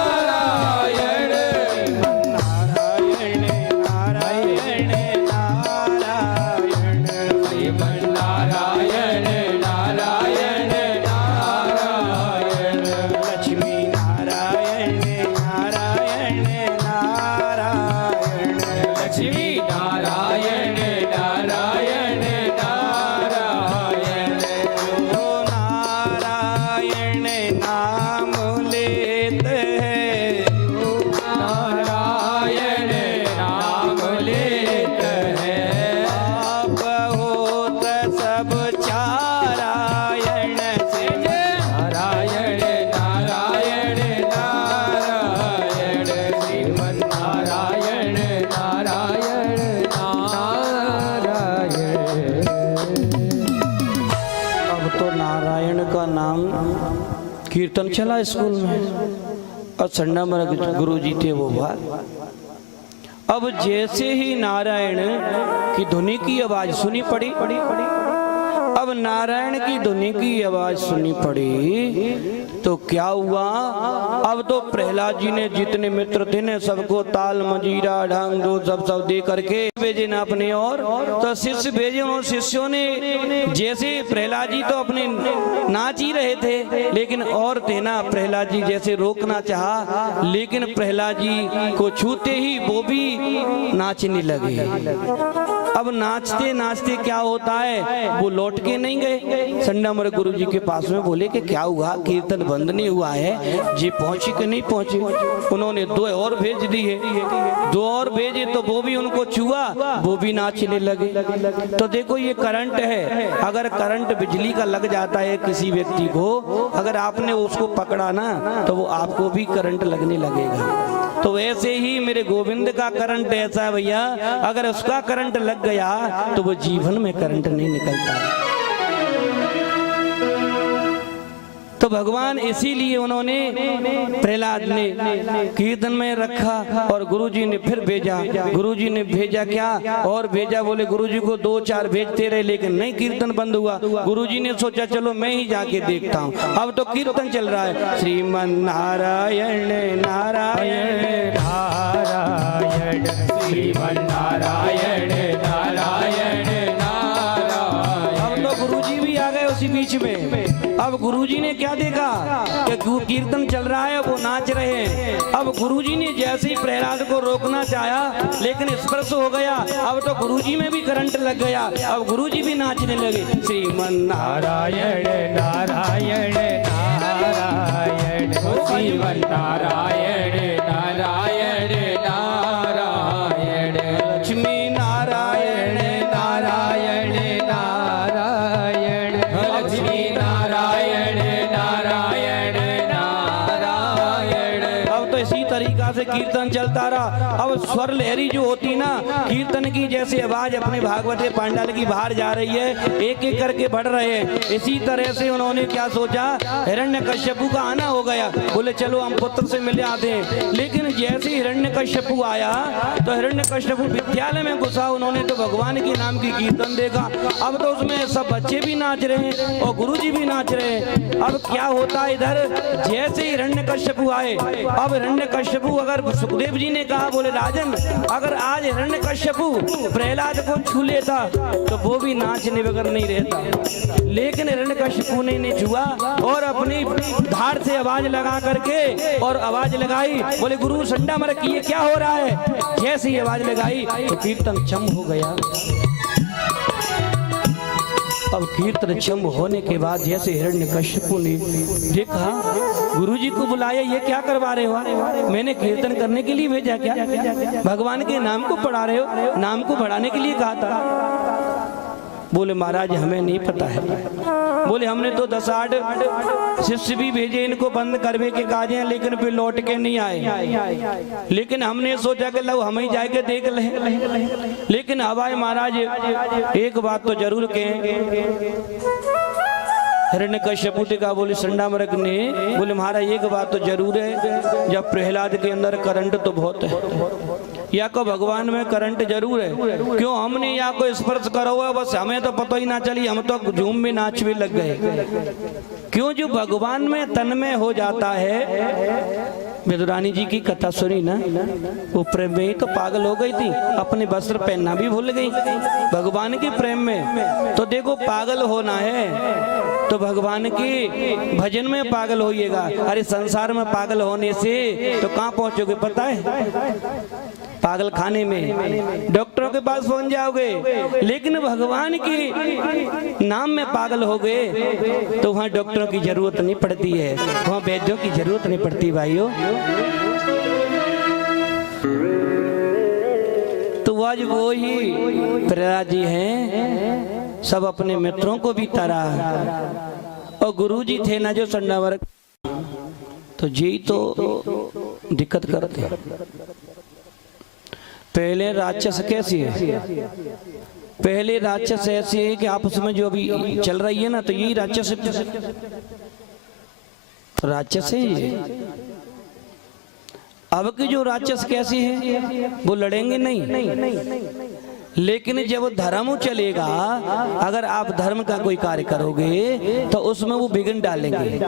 नारायण नारायण भजमन नारायण नारायण नारायण लक्ष्मी नारायण नारायण नारायण लक्ष्मी नारायण नारायण नारायण जो नारायण नाम लेते हैं, नारायण नाम लेते हैं, आप होत सब चारायण से। नारायण नारायण नारायण श्रीमन नारायण नारायण नारायण। अब तो नारायण का नाम कीर्तन चला स्कूल में, और संडा गुरु जी थे वो बात। अब जैसे ही नारायण की धुनी की आवाज सुनी पड़ी, अब नारायण की धुनी की आवाज सुनी पड़ी तो क्या हुआ, अब तो प्रहलाद जी ने जितने मित्र थे ने सबको ताल मंजीरा ढंग जो सब दे करके भेजे ना अपने और। तो शिष्य भेजे, और शिष्यों ने जैसे प्रहलाद जी तो अपने नाच ही रहे थे, लेकिन और थे ना प्रहलाद जी जैसे रोकना चाहा, लेकिन प्रहलाद जी को छूते ही वो भी नाचने लगे। अब नाचते नाचते क्या होता है, वो लौट के नहीं गए संडामर गुरु जी के पास में। बोले कि क्या हुआ, कीर्तन बंद नहीं हुआ है जी, पहुंची कि नहीं पहुंची। उन्होंने दो और भेज दिए, दो और भेजे तो वो भी उनको छुआ, वो भी नाचने लगे। तो देखो ये करंट है, अगर करंट बिजली का लग जाता है किसी व्यक्ति को, अगर आपने उसको पकड़ा ना तो वो आपको भी करंट लगने लगेगा। तो वैसे ही मेरे गोविंद का करंट ऐसा है भैया, अगर उसका करंट लग गया तो वो जीवन में करंट नहीं निकलता है। तो भगवान इसीलिए उन्होंने प्रहलाद ने कीर्तन में रखा, और गुरुजी ने फिर भेजा। गुरुजी ने भेजा क्या और भेजा, बोले गुरुजी को 2-4 भेजते रहे लेकिन नहीं कीर्तन बंद हुआ। गुरुजी ने सोचा चलो मैं ही जाके देखता हूँ। अब तो कीर्तन चल रहा है, श्रीमन नारायण नारायण नारायण श्रीमन नारायण नारायण नारायण। अब तो गुरुजी भी आ गए उसी बीच में। अब गुरु गुरुजी ने क्या देखा कि कीर्तन चल रहा है, वो नाच रहे हैं। अब गुरुजी ने जैसे ही प्रहलाद को रोकना चाहा, लेकिन स्पर्श हो गया। अब तो गुरुजी में भी करंट लग गया, अब गुरुजी भी नाचने लगे। श्रीमन नारायण नारायण नारायण, श्रीमन नारायण नारायण नारायण, लक्ष्मी नारायण नारायण नारायण, लक्ष्मी नारायण नारायण नारायण। अब तो इसी तरीका से कीर्तन चलता रहा। अब स्वर लहरी जो होती ना कीर्तन की, जैसे आवाज अपने भागवत पांडाल की बाहर जा रही है, एक एक करके बढ़ रहे हैं। इसी तरह से उन्होंने क्या सोचा, हिरण्यकश्यपु का आना हो गया। बोले चलो हम पुत्र से मिले आते हैं। लेकिन जैसे हिरण्यकश्यपु आया तो हिरण्यकश्यपु विद्यालय में घुसा। उन्होंने तो भगवान के नाम की कीर्तन देखा। अब तो उसमें सब बच्चे भी नाच रहे हैं और गुरुजी भी नाच रहे हैं। अब क्या होता है इधर, जैसे हिरण्यकश्यपु आए, अब हिरण्यकश्यपु, अगर सुखदेव जी ने कहा, बोले राजन अगर आज हिरण्यकश्यपु प्रहलाद को छू लेता तो वो भी नाचने बगैर नहीं रहता। लेकिन हिरण्यकश्यपु ने छुआ और अपनी धार से आवाज लगा करके, और आवाज लगाई, बोले गुरु संडा मरक ये क्या हो रहा है। जैसे ही आवाज लगाई तो कीर्तन चम हो गया। अब कीर्तन चम होने के बाद जैसे हिरण्यकश्यपु ने देखा, गुरुजी को बुलाया, ये क्या करवा रहे हो, मैंने कीर्तन करने के लिए भेजा क्या, भगवान के नाम को पढ़ा रहे हो, नाम को बढ़ाने के लिए कहा था। बोले महाराज हमें नहीं पता है। बोले हमने तो 10-8 शिष्य भी भेजे इनको बंद करवे के काजे हैं, लेकिन फिर लौट के नहीं आए। लेकिन हमने सोचा कि लो हम ही जाके देख ले। लेकिन हवाए महाराज एक बात तो जरूर कहें। हिरण्यकश्यपु का बोले संडामरक ने, बोले महाराज एक बात तो जरूर है, जब प्रहलाद के अंदर करंट तो बहुत है, या को भगवान में करंट जरूर है। क्यों हमने या को स्पर्श करो हुआ, बस हमें तो पता ही ना चली, हम तो झूम में नाच भी लग गए। क्यों, जो भगवान में तन में हो जाता है। विदुरानी जी की कथा सुनी ना, वो प्रेम में ही तो पागल हो गई थी, अपने वस्त्र पहनना भी भूल गई भगवान के प्रेम में। तो देखो पागल होना है तो भगवान के भजन में पागल होइएगा। अरे संसार में पागल होने से तो कहाँ पहुंचोगे पता है, पागल खाने में, डॉक्टरों के पास पहुंच जाओगे। लेकिन भगवान के नाम में पागल हो गए तो वहां डॉक्टरों की जरूरत नहीं पड़ती है, वहां वैद्यों की जरूरत नहीं पड़ती भाइयों। तो आज वो ही प्रहलाद जी हैं, सब अपने मित्रों को भी तारा, और गुरुजी थे ना जो संडामरक, तो जी तो दिक्कत करते। पहले राक्षस कैसी है, पहले राक्षस ऐसी है कि आपस में जो अभी चल रही है ना, तो यही राक्षस राक्षस है ये। अब की जो राक्षस कैसी है, वो लड़ेंगे नहीं, लेकिन जब धर्म चलेगा, अगर आप धर्म का कोई कार्य करोगे तो उसमें वो विघ्न डालेंगे।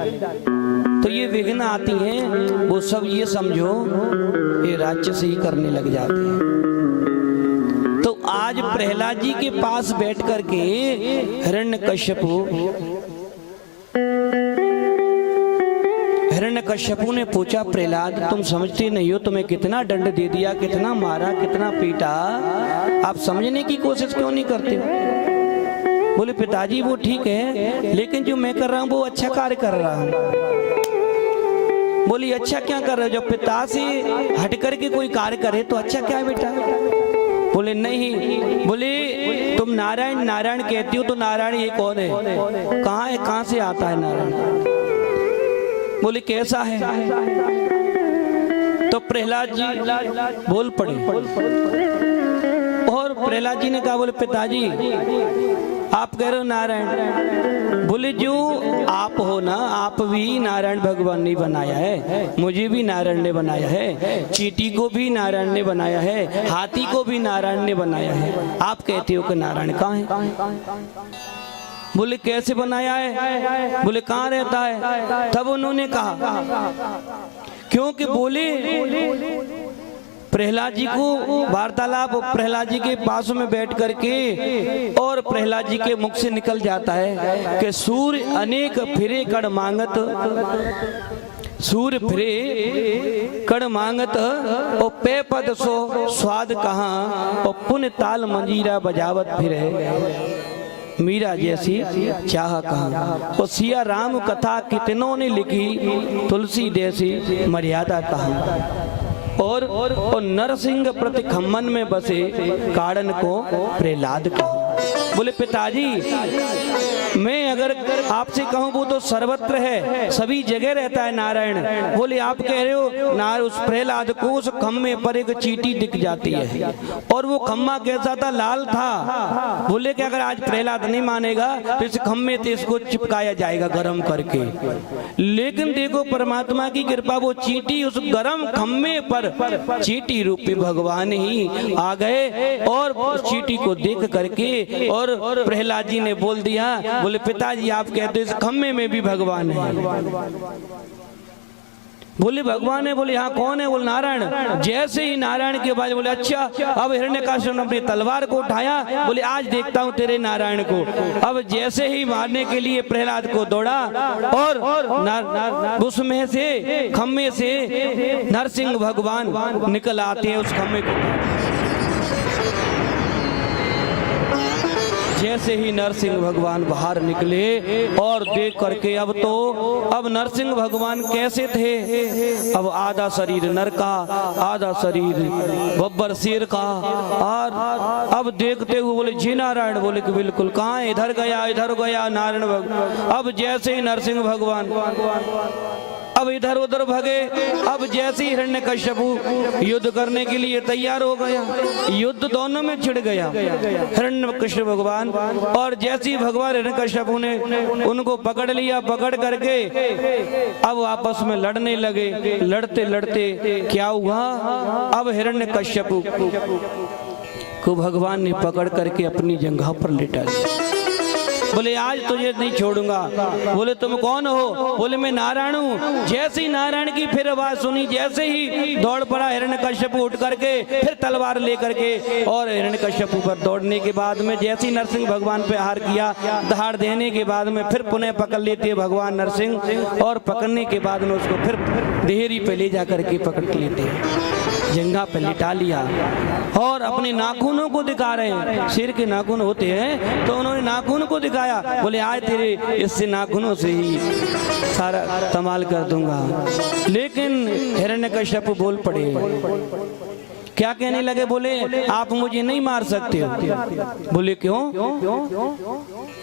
तो ये विघ्न आती हैं, वो सब ये समझो ये राक्षस ही करने लग जाते हैं। तो आज प्रहलाद जी के पास बैठ करके हिरण्यकश्यपु ने पूछा, प्रहलाद तुम समझते नहीं हो, तुम्हें कितना दंड दे दिया, कितना मारा, कितना पीटा, आप समझने की कोशिश क्यों नहीं करते हो। बोले पिताजी वो ठीक है, लेकिन जो मैं कर रहा हूँ वो अच्छा कार्य कर रहा हूँ। बोली अच्छा क्या कर रहे हो, जब पिता से हट करके कोई कार्य करे तो अच्छा क्या है बेटा। बोले नहीं, बोले तुम नारायण नारायण कहती हो, तो नारायण ये कौन है, कहाँ है, कहाँ से आता है नारायण। बोले कैसा है, तो प्रहलाद जी बोल पड़े, और प्रहलाद जी ने कहा, बोले पिताजी आप कह रहे हो नारायण। बोले जो आप हो ना, आप भी नारायण भगवान ने बनाया है, मुझे भी नारायण ने बनाया है, चींटी को भी नारायण ने बनाया है, हाथी को भी नारायण ने बनाया है, आप कहते हो कि नारायण कहाँ है। बोले कैसे बनाया है, बोले कहाँ रहता है। तब उन्होंने कहा, क्योंकि बोले प्रहलाद जी को वार्तालाप प्रहलाद जी के पास में बैठ करके और प्रहलाद जी के मुख से निकल जाता है कि सूर्य अनेक फिरे कड़ मांगत, सूर्य फिरे कड़ मांगत और पे पद सो स्वाद कहाँ और पुण्य ताल मंजीरा बजावत फिरे, मीरा जैसी चाह कहाँ। और सिया राम कथा कितनों ने लिखी, तुलसी जैसी मर्यादा कहाँ। और नरसिंह प्रति खम्मन में बसे कारण को प्रहलाद कहाँ। बोले पिताजी मैं अगर आपसे कहूँ वो तो सर्वत्र है, सभी जगह रहता है नारायण। बोले आप कह रहे हो ना, उस प्रहलाद को उस खम्मे पर एक चींटी दिख जाती है और वो खम्मा कैसा था, लाल था। बोले कि अगर आज प्रहलाद नहीं मानेगा तो इस खम्मे से इसको चिपकाया जाएगा गरम करके। लेकिन देखो परमात्मा की कृपा, वो चींटी उस गरम खम्मे पर चींटी रूपी भगवान ही आ गए और उस चींटी को देख करके और प्रहलाद जी ने बोल दिया, बोले पिताजी आप कहते इस खम्मे में भी भगवान है। बोले भगवान है? बोले हाँ कौन है? बोले नारायण। जैसे ही नारायण के बाद बोले अच्छा, अब हिरण्यकश्यप ने अपनी तलवार को उठाया, बोले आज देखता हूँ तेरे नारायण को। अब जैसे ही मारने के लिए प्रहलाद को दौड़ा और उसमें से खम्मे से नरसिंह भगवान निकल आते हैं उस खम्मे को। जैसे ही नरसिंह भगवान बाहर निकले और देख करके अब नरसिंह भगवान कैसे थे, अब आधा शरीर नर का, आधा शरीर बब्बर शेर का। और अब देखते हुए बोले जी नारायण। बोले कि बिल्कुल, कहाँ है? इधर गया नारायण भगवान। अब जैसे ही नरसिंह भगवान अब इधर उधर भगे। अब जैसे ही हिरण्यकश्यप युद्ध करने के लिए तैयार हो गया, युद्ध दोनों में छिड़ गया, हिरण्यकश्यप भगवान और जैसे ही भगवान हिरण्यकश्यप ने उनको पकड़ लिया, पकड़ करके अब आपस में लड़ने लगे। लड़ते लड़ते क्या हुआ, अब हिरण्यकश्यप को भगवान ने पकड़ करके अपनी जंघा पर लिटा दिया। बोले आज तुझे नहीं छोड़ूंगा। बोले तुम कौन हो? बोले मैं नारायण हूँ। जैसे ही नारायण की फिर आवाज सुनी, जैसे ही दौड़ पड़ा हिरण्यकश्यप उठ करके फिर तलवार लेकर के और हिरण्यकश्यप पर दौड़ने के बाद में जैसे ही नरसिंह भगवान पे हार किया, दहाड़ देने के बाद में फिर पुनः पकड़ लेते हैं भगवान नरसिंह और पकड़ने के बाद में उसको फिर देहरी पे ले जा करके पकड़ लेते हैं, जंघा पे लिटा लिया और अपने नाखूनों को दिखा रहे हैं। शेर के नाखून होते हैं तो उन्होंने नाखून को दिखाया। बोले आज तेरे इससे नाखूनों से ही सारा कमाल कर दूंगा। लेकिन हिरण्यकश्यप बोल पड़े, क्या कहने लगे? बोले आप मुझे नहीं मार सकते हो। बोले क्यों?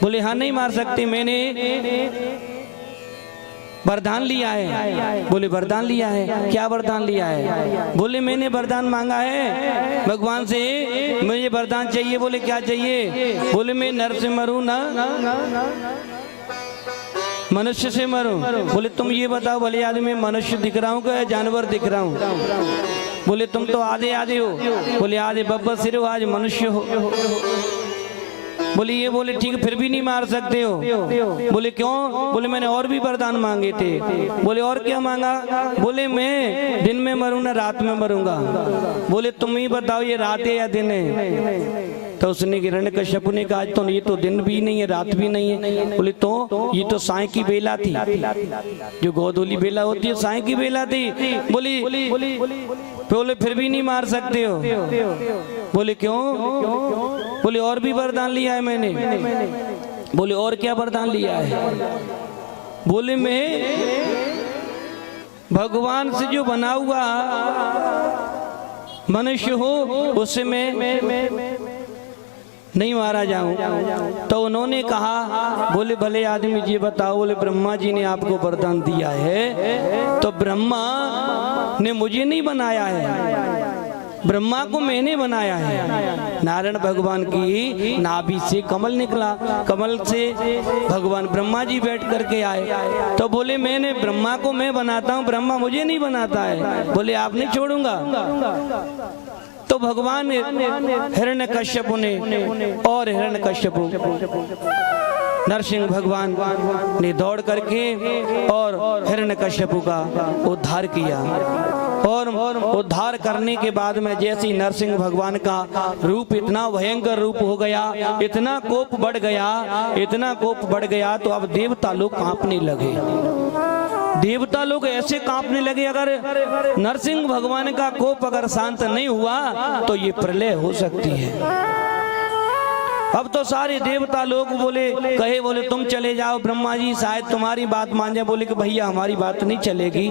बोले हाँ नहीं मार सकते, मैंने वरदान लिया है। बोले वरदान लिया है? क्या वरदान लिया है? बोले मैंने वरदान मांगा है भगवान से, मुझे वरदान चाहिए। बोले क्या चाहिए? बोले मैं नर से मरूं ना मनुष्य से मरूं। बोले तुम ये बताओ भले आदमी मनुष्य दिख रहा हूँ क्या जानवर दिख रहा हूँ? बोले तुम तो आधे आधे हो। बोले आधे बब्बर सिर हो, आज मनुष्य हो। बोले ये बोले ठीक फिर भी नहीं मार सकते हो। बोले क्यों? बोले मैंने और भी वरदान मांगे थे। बोले और क्या मांगा? बोले मैं दिन में मरूं ना रात में मरूंगा। बोले तुम ही बताओ ये रात है या दिन है? तो उसने हिरण्यकश्यप ने कहा तो ये तो दिन भी नहीं है रात भी नहीं है। बोले तो ये तो साय की बेला थी, जो गोधूली बेला होती है साय की बेला थी। बोले फिर भी नहीं मार सकते हो। बोले क्यों? बोले और भी वरदान लिया है मैंने। बोले और क्या वरदान लिया है? बोले मैं भगवान से जो बना हुआ मनुष्य हो उससे मैं नहीं मारा जाऊं। तो उन्होंने कहा, बोले भले आदमी जी बताओ। बोले ब्रह्मा जी ने आपको वरदान दिया है। तो ब्रह्मा ने मुझे नहीं बनाया है, ब्रह्मा को मैंने बनाया है। नारायण भगवान की नाभि से कमल निकला, कमल से भगवान ब्रह्मा जी बैठ करके आए। तो बोले मैंने ब्रह्मा को मैं बनाता हूँ, ब्रह्मा मुझे नहीं बनाता है। बोले आप नहीं छोड़ूंगा। तो भगवान हिरण्यकश्यप ने और हिरण्यकश्यप नरसिंह भगवान ने दौड़ करके और हिरण्यकश्यपु का उद्धार किया। और उद्धार करने के बाद में जैसे ही नरसिंह भगवान का रूप इतना भयंकर रूप हो गया, इतना कोप बढ़ गया, इतना कोप बढ़ गया, तो अब देवता लोग कांपने लगे। देवता लोग ऐसे कांपने लगे, अगर नरसिंह भगवान का कोप अगर शांत नहीं हुआ तो ये प्रलय हो सकती है। अब तो सारे देवता लोग बोले तुम चले जाओ, ब्रह्मा जी शायद तुम्हारी बात मान जाए। बोले कि भैया हमारी बात नहीं चलेगी।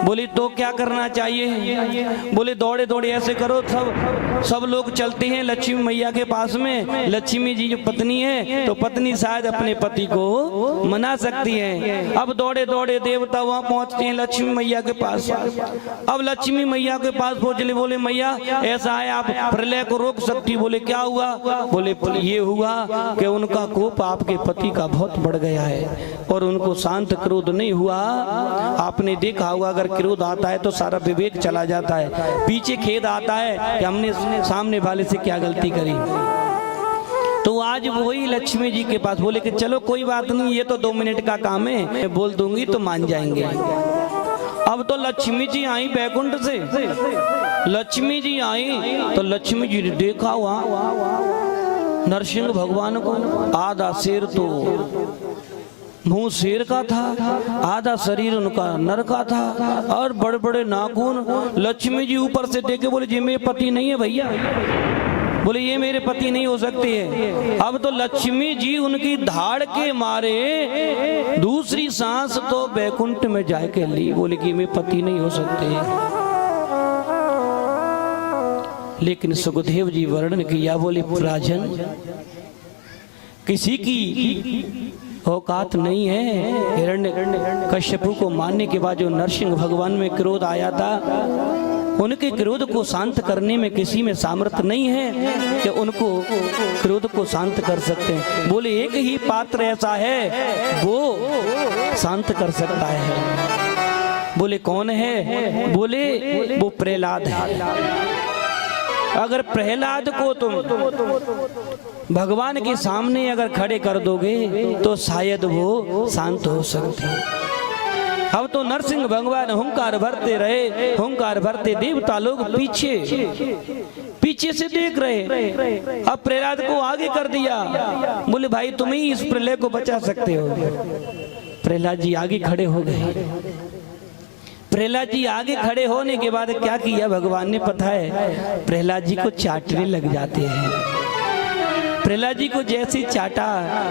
बोले तो क्या करना चाहिए? बोले दौड़े दौड़े ऐसे करो, सब लोग चलते हैं लक्ष्मी मैया के पास में। लक्ष्मी जी जो पत्नी है तो पत्नी शायद अपने पति को मना सकती है। अब दौड़े दौड़े देवता वहां पहुंचते हैं लक्ष्मी मैया के पास। अब लक्ष्मी मैया के पास पहुंचले, बोले मैया ऐसा है, आप प्रलय को रोक सकती। बोले क्या हुआ? बोले ये हुआ कि उनका कोप आपके पति का बहुत बढ़ गया है और उनको शांत क्रोध नहीं हुआ। आपने देखा होगा अगर क्रोध आता है तो सारा विवेक चला जाता है, पीछे खेद आता है कि हमने सामने वाले से क्या गलती करी। तो आज वही लक्ष्मी जी के पास बोले कि चलो कोई बात नहीं, ये तो 2 मिनट का काम है, मैं बोल दूंगी तो मान जाएंगे। अब तो लक्ष्मी जी आई बैकुंठ से, लक्ष्मी जी आई तो लक्ष्मी जी ने देखा वहां नरसिंह भगवान को, आधा शेर तो मुंह शेर का था, आधा शरीर उनका नर का था और बड़े बड़े नाखून। लक्ष्मी जी ऊपर से देखे बोले ये मेरे पति नहीं है भैया, बोले ये मेरे पति नहीं हो सकते हैं। अब तो लक्ष्मी जी उनकी धाड़ के मारे दूसरी सांस तो बैकुंठ में जाके ली। बोले कि मेरे पति नहीं हो सकते हैं। लेकिन सुखदेव जी वर्णन किया, बोले राजन किसी की औकात नहीं है। हिरण्यकश्यपु को मारने के बाद जो नरसिंह भगवान में क्रोध आया था, उनके क्रोध को शांत करने में किसी में सामर्थ्य नहीं है कि उनको क्रोध को शांत कर सकते हैं। बोले एक ही पात्र ऐसा है वो शांत कर सकता है। बोले कौन है? बोले वो प्रहलाद है। अगर प्रहलाद को तुम भगवान के सामने अगर खड़े कर दोगे तो शायद वो शांत हो सकते हैं। अब तो नरसिंह भगवान हुंकार भरते रहे, हुंकार भरते, देवता लोग पीछे से देख रहे। अब प्रहलाद को आगे कर दिया। बोले भाई तुम ही इस प्रलय को बचा सकते हो। प्रहलाद जी आगे खड़े हो गए। प्रहलाद जी आगे खड़े होने के बाद क्या किया भगवान ने पता है? प्रहलाद जी को चाटने लग जाते हैं। प्रहलाद जी को जैसे चाटा,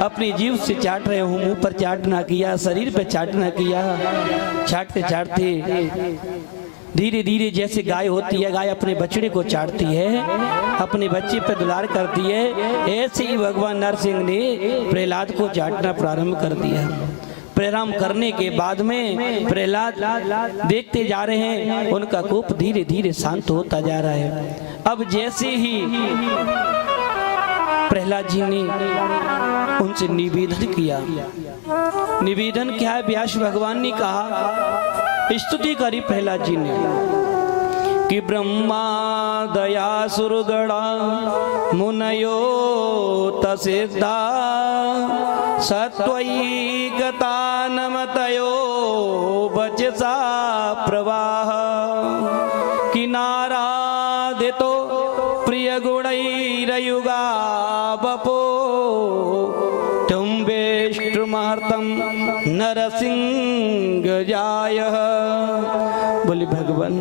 अपनी जीभ से चाट रहे हो, मुंह पर चाटना किया, शरीर पे चाटना किया। चाटते चाटते धीरे धीरे जैसे गाय होती है, गाय अपने बछड़े को चाटती है, अपने बच्चे पे दुलार करती है, ऐसे ही भगवान नरसिंह ने प्रहलाद को चाटना प्रारंभ कर दिया। प्रणाम करने के बाद में प्रहलाद देखते जा रहे हैं, उनका कोप धीरे धीरे शांत होता जा रहा है। अब जैसे ही प्रहलाद जी ने उनसे निवेदन किया, निवेदन क्या है? व्यास भगवान ने कहा, स्तुति करी प्रहलाद जी ने कि ब्रह्मा दया सुरगणा मुनयो तसिद्धा सत्वैकतानमतयो वचसा प्रवाह किनारादितो प्रिय गुणैरयुगा बपो तुम वेष्टुमार्तम नरसिंह जाय। बोले भगवान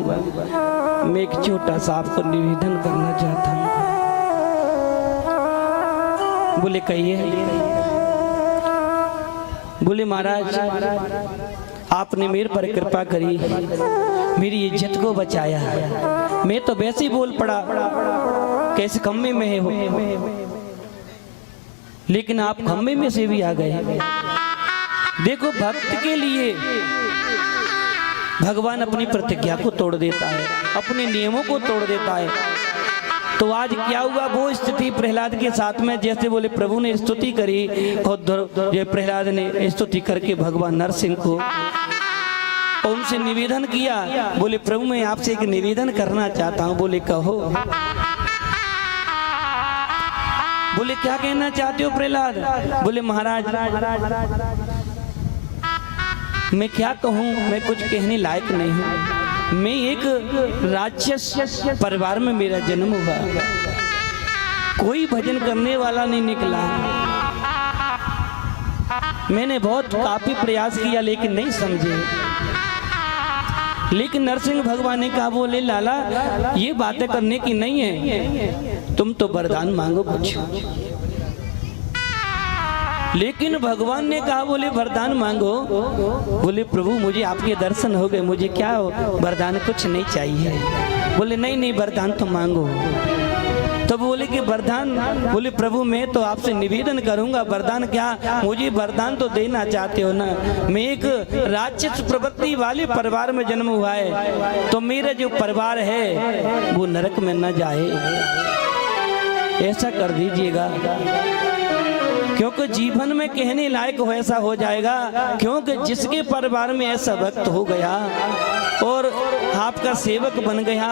मैं एक छोटा सा आपको निवेदन करना चाहता हूँ। बोले कहिए। बोले महाराज आपने मेरे पर कृपा करी, मेरी इज्जत को बचाया। मैं तो वैसे ही बोल पड़ा कैसे खम्बे में है हो, लेकिन आप खम्बे में से भी आ गए। देखो भक्त के लिए भगवान अपनी प्रतिज्ञा को तोड़ देता है, अपने नियमों को तोड़ देता है। तो आज क्या हुआ? वो स्थिति प्रहलाद के साथ में, जैसे बोले प्रभु ने स्तुति करी और प्रहलाद ने स्तुति करके भगवान नरसिंह को उनसे निवेदन किया। बोले प्रभु मैं आपसे एक निवेदन करना चाहता हूँ। बोले कहो। बोले क्या कहना चाहते हो प्रहलाद? बोले महाराज मैं क्या कहूँ, मैं कुछ कहने लायक नहीं हूँ। मैं एक राक्षस परिवार में मेरा जन्म हुआ, कोई भजन करने वाला नहीं निकला। मैंने बहुत काफी प्रयास किया लेकिन नहीं समझे। लेकिन नरसिंह भगवान ने कहा बोले लाला ये बातें करने की नहीं है, तुम तो वरदान मांगो कुछ। लेकिन भगवान ने कहा बोले वरदान मांगो। बोले प्रभु मुझे आपके दर्शन हो गए, मुझे क्या वरदान कुछ नहीं चाहिए। बोले नहीं नहीं वरदान तो मांगो। तो बोले कि वरदान, बोले प्रभु मैं तो आपसे निवेदन करूंगा, वरदान क्या, मुझे वरदान तो देना चाहते हो ना। मैं एक राक्षस प्रवृत्ति वाले परिवार में जन्म हुआ है, तो मेरा जो परिवार है वो नरक में न जाए, ऐसा कर दीजिएगा। क्योंकि जीवन में कहने लायक वैसा हो जाएगा, क्योंकि जिसके परिवार में ऐसा भक्त हो गया और आपका सेवक बन गया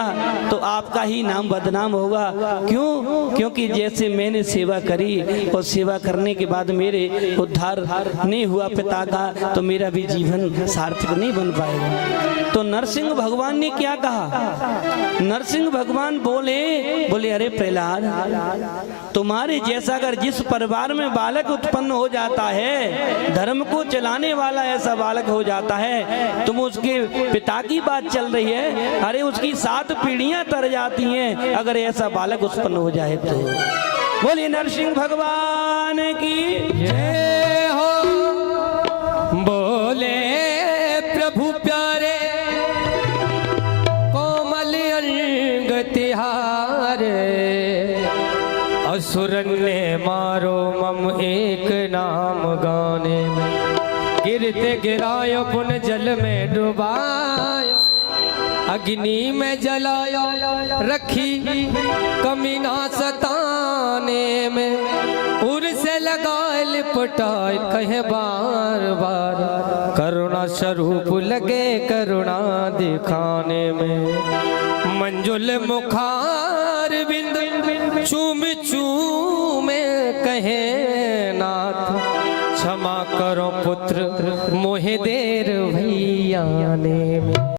तो आपका ही नाम बदनाम होगा। क्यों? क्योंकि जैसे मैंने सेवा करी और सेवा करने के बाद मेरे उद्धार नहीं हुआ पिता का, तो मेरा भी जीवन सार्थक नहीं बन पाएगा। तो नरसिंह भगवान ने क्या कहा? नरसिंह भगवान बोले अरे प्रहलाद तुम्हारे जैसा अगर जिस परिवार में बालक उत्पन्न हो जाता है, धर्म को चलाने वाला ऐसा बालक हो जाता है, तुम उसके पिता की बात चल रही है, अरे उसकी 7 पीढ़ियां तर जाती हैं अगर ऐसा बालक उत्पन्न हो जाए तो। बोलिए नरसिंह भगवान की जय हो। बोले प्रभु प्यारे कोमल अंग तिहारे, असुरन ने मारो मम एक नाम गाने में, गिरते गिरायो पुन जल में डुबायो, अग्नि में जलायो रखी कमी ना सताने में, उर से लगा लिपटाए कहे बार बार, करुणा स्वरूप लगे करुणा दिखाने में, मंजुल मुखार बिंद चूम चूम कहे नाथ, क्षमा करो पुत्र मोहे देर भैया ने में।